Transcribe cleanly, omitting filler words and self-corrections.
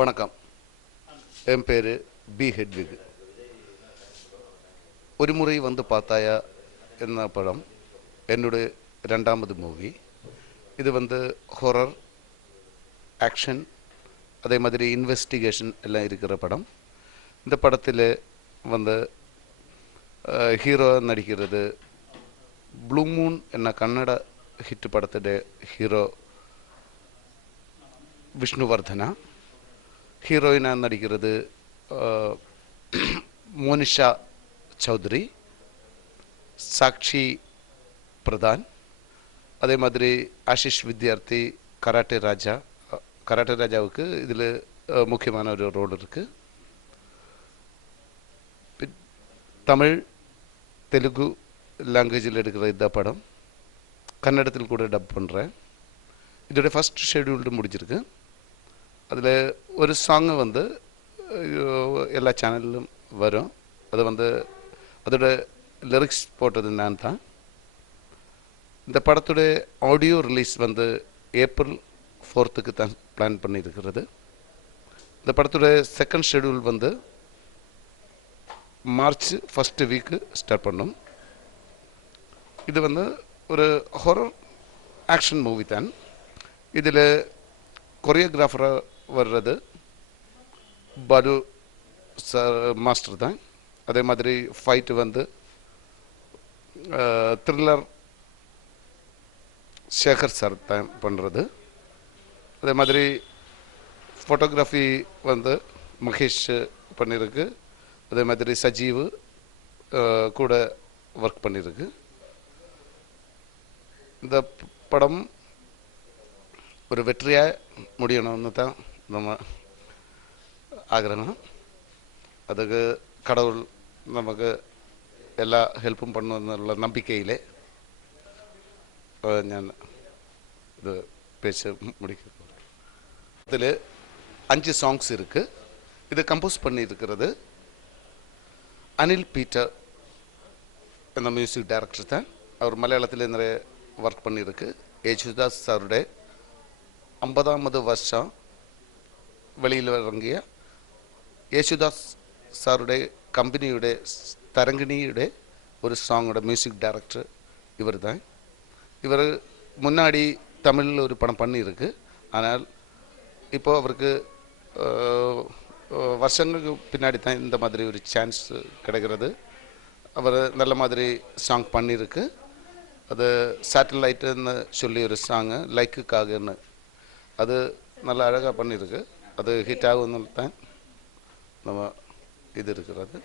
வணக்கம். என் பேர் B Hedwig. ஒரு முறை வந்து பார்த்தாயா என்ன படம் என்னுடைய ரெண்டாவது மூவி. இது வந்து ஹொரர், ஆக்ஷன், அதே மாதிரி இன்வெஸ்டிகேஷன் எல்லாம் இருக்கிற படம். இந்த படத்தில் வந்து ஹீரோ நடிக்கிறது ப்ளூ மூன் என்ன கன்னட ஹிட் படத்துடைய ஹீரோ விஷ்ணுவர்தனா. ஹீரோயினாக நடிக்கிறது மோனிஷா சௌத்ரி, சாக்ஷி பிரதான், அதே மாதிரி ஆஷிஷ் வித்யார்த்தி, கராட்டே ராஜாவுக்கு இதில் முக்கியமான ஒரு ரோல் இருக்குது. தமிழ், தெலுங்கு லாங்குவேஜில் எடுக்கிற இந்த படம் கன்னடத்தில் கூட டப் பண்ணுறேன். இதோட ஃபஸ்ட் ஷெடியூல்டு முடிஞ்சிருக்கு. அதில் ஒரு சாங்கு வந்து எல்லா சேனல்லும் வரும். அது வந்து அதோட லிரிக்ஸ் போட்டது நான் தான். இந்த படத்துடைய ஆடியோ ரிலீஸ் வந்து ஏப்ரல் 4 தான் பிளான் பண்ணியிருக்கிறது. இந்த படத்துடைய செகண்ட் ஷெடியூல் வந்து மார்ச் 1 வீக்கு ஸ்டார்ட் பண்ணும். இது வந்து ஒரு ஹொரர் ஆக்ஷன் மூவி தான். இதில் கொரியோகிராஃபராக வர்றது பாலு சார் மாஸ்டர் தான். அதே மாதிரி ஃபைட்டு வந்து த்ரில்லர் சேகர் சார் தான் பண்ணுறது. அதே மாதிரி ஃபோட்டோகிராஃபி வந்து மகேஷ் பண்ணியிருக்கு. அதே மாதிரி சஜீவ் கூட ஒர்க் பண்ணியிருக்கு. இந்த படம் ஒரு வெற்றியாக முடியணும்னு தான் நம்ம ஆகிரகம். அதுக்கு கடவுள் நமக்கு எல்லா ஹெல்ப்பும் பண்ணுவதுள்ள நம்பிக்கையிலே ഞാൻ இது பேச முடிக்க போகிறேன். இதில் 5 சாங்ஸ் இருக்குது. இது கம்போஸ் பண்ணியிருக்கிறது அனில் பீட்டர் என்ற மியூசிக் டைரக்டர் தான். அவர் மலையாளத்தில் நிறைய ஒர்க் பண்ணியிருக்கு. യേശുദാസ് സാറുടെ 50வது வருஷம் வெளியில் இறங்கிய യേശുദാസ് സാറുടെ കമ്പനിയുടെ തരംഗിണിയുടെ ஒரு சாங்கோட மியூசிக் டைரக்டர் இவர் தான். இவர் முன்னாடி தமிழில் ஒரு படம் பண்ணியிருக்கு. ஆனால் இப்போது அவருக்கு வருஷங்களுக்கு பின்னாடி தான் இந்த மாதிரி ஒரு சான்ஸ் கிடைக்கிறது. அவர் நல்ல மாதிரி சாங் பண்ணியிருக்கு. அது சேட்டலைட்டுன்னு சொல்லி ஒரு சாங்கு லைக்குக்காகன்னு அது நல்லா அழகாக பண்ணியிருக்கு. அது ஹிட் ஆகுன்னு தான் நம்ம இது இருக்கிறது.